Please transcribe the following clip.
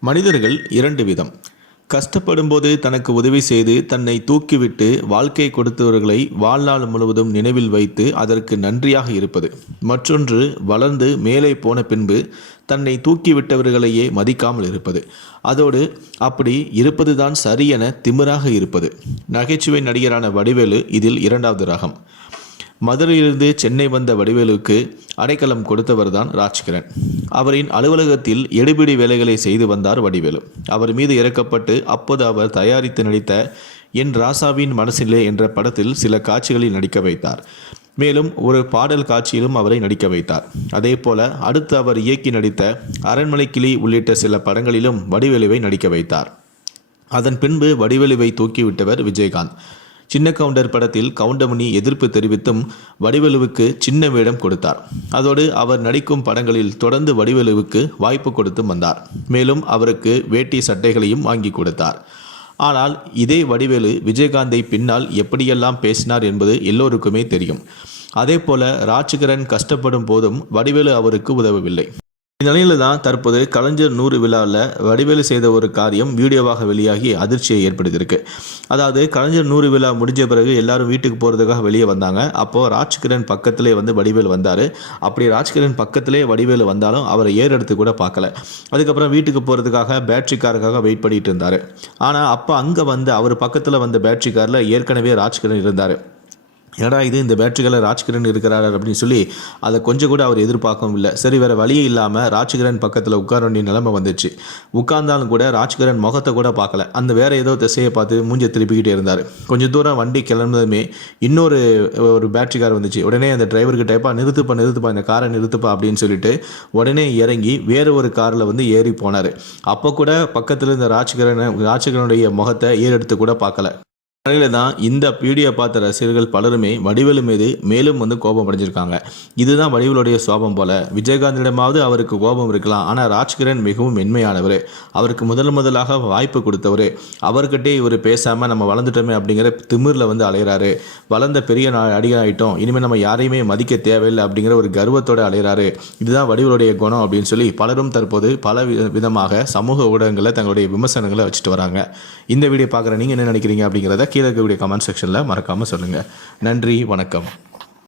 மனிதர்கள் இரண்டு விதம். கஷ்டப்படும்போது தனக்கு உதவி செய்து தன்னை தூக்கிவிட்டு வாழ்க்கை கொடுத்தவர்களை வாழ்நாள் முழுவதும் நினைவில் வைத்து அதற்கு நன்றியாக இருப்பது. மற்றொன்று வளர்ந்து மேலே போன பின்பு தன்னை தூக்கிவிட்டவர்களையே மதிக்காமல் இருப்பது. அதோடு அப்படி இருப்பதுதான் சரியென திமிராக இருப்பது. நகைச்சுவை நடிகரான வடிவேலு இதில் இரண்டாவது ரகம். மதுரையிலிருந்து சென்னை வந்த வடிவேலுக்கு அடைக்கலம் கொடுத்தவர்தான் ராஜ்கிரண். அவரின் அலுவலகத்தில் எடுபிடி வேலைகளை செய்து வந்தார் வடிவேலு. அவர் மீது இறக்கப்பட்டு அப்போது அவர் தயாரித்து நடித்த என் ராசாவின் மனசிலே என்ற படத்தில் சில காட்சிகளில் நடிக்க வைத்தார். மேலும் ஒரு பாடல் காட்சியிலும் அவரை நடிக்க வைத்தார். அதே போல அடுத்து அவர் இயக்கி நடித்த அரண்மனை கிளி உள்ளிட்ட சில படங்களிலும் வடிவேலுவை நடிக்க வைத்தார். அதன் பின்பு வடிவேலுவை தூக்கிவிட்டவர் விஜயகாந்த். சின்ன கவுண்டர் படத்தில் கவுண்டமணி எதிர்ப்பு தெரிவித்தும் வடிவேலுவுக்கு சின்ன வேடம் கொடுத்தார். அதோடு அவர் நடிக்கும் படங்களில் தொடர்ந்து வடிவேலுவுக்கு வாய்ப்பு கொடுத்தும் வந்தார். மேலும் அவருக்கு வேட்டி சட்டைகளையும் வாங்கி கொடுத்தார். ஆனால் இதே வடிவேலு விஜயகாந்தை பின்னால் எப்படியெல்லாம் பேசினார் என்பது எல்லோருக்குமே தெரியும். அதே போல ராஜ்கிரண் கஷ்டப்படும் போதும் வடிவேலு அவருக்கு உதவவில்லை. இந்நிலையில தான் தற்போது கலைஞர் நூறு விழாவில் வடிவேலு செய்த ஒரு காரியம் வீடியோவாக வெளியாகி அதிர்ச்சியை ஏற்படுத்தியிருக்கு. அதாவது கலைஞர் நூறு விழா முடிஞ்ச பிறகு எல்லாரும் வீட்டுக்கு போகிறதுக்காக வெளியே வந்தாங்க. அப்போது ராஜ்கிரண் பக்கத்திலே வந்து வடிவேலு வந்தார். அப்படி ராஜ்கிரண் பக்கத்திலே வடிவேலு வந்தாலும் அவரை ஏறெடுத்து கூட பார்க்கல. அதுக்கப்புறம் வீட்டுக்கு போகிறதுக்காக பேட்ரி காருக்காக வெயிட் பண்ணிட்டு இருந்தார். ஆனால் அப்போ அங்கே வந்து அவர் பக்கத்தில் வந்த பேட்ரி காரில் ஏற்கனவே ராஜ்கிரண் இருந்தார். ஏடா இது இந்த பேட்டரிகளை ராஜ்கிரண் இருக்கிறார் அப்படின்னு சொல்லி அதை கொஞ்சம் கூட அவர் எதிர்பார்க்கவும் இல்லை. சரி வேறு வழியே இல்லாமல் ராஜ்கிரண் பக்கத்தில் உட்கார வேண்டிய நிலைமை வந்துச்சு. உட்கார்ந்தாலும் கூட ராஜ்கிரண் முகத்தை கூட பார்க்கல. அந்த வேறு ஏதோ திசையை பார்த்து மூஞ்சை திருப்பிக்கிட்டே இருந்தார். கொஞ்சம் தூரம் வண்டி கிளம்புனதுமே இன்னொரு ஒரு பேட்டரி கார் வந்துச்சு. உடனே அந்த டிரைவருக்கு டைப்பாக நிறுத்துப்பா நிறுத்துப்பா இந்த காரை நிறுத்துப்பா அப்படின்னு சொல்லிட்டு உடனே இறங்கி வேறு ஒரு காரில் வந்து ஏறி போனார். அப்போ கூட பக்கத்தில் இந்த ராஜ்கிரண் ராஜ்கிரனுடைய முகத்தை ஏறெடுத்து கூட பார்க்கல. நிலையில தான் இந்த வீடியோ பார்த்த ரசிகர்கள் பலருமே வடிவேலு மீது மேலும் வந்து கோபம் அடைஞ்சிருக்காங்க இதுதான் வடிவேலுடைய சோபம் போல. விஜயகாந்திடமாவது அவருக்கு கோபம் இருக்கலாம். ஆனால் ராஜ்கிரண் மிகவும் மென்மையானவர். அவருக்கு முதல் முதலாக வாய்ப்பு கொடுத்தவர். அவர்கிட்டே இவர் பேசாமல் நம்ம வளர்ந்துட்டோமே அப்படிங்கிற திமிரில் வந்து அலையிறாரு. வளர்ந்த பெரிய அடிகளாயிட்டோம் இனிமேல் நம்ம யாரையுமே மதிக்க தேவையில்லை அப்படிங்கிற ஒரு கர்வத்தோடு அலையிறாரு. இதுதான் வடிவலுடைய குணம் அப்படின்னு சொல்லி பலரும் தற்போது பல விதமாக சமூக ஊடகங்களில் தங்களுடைய விமர்சனங்களை வச்சுட்டு வராங்க. இந்த வீடியோ பார்க்குற நீங்கள் என்ன நினைக்கிறீங்க அப்படிங்கிறத கீழே இருக்கக்கூடிய கமெண்ட் செக்ஷனில் மறக்காமல் சொல்லுங்கள் நன்றி வணக்கம்.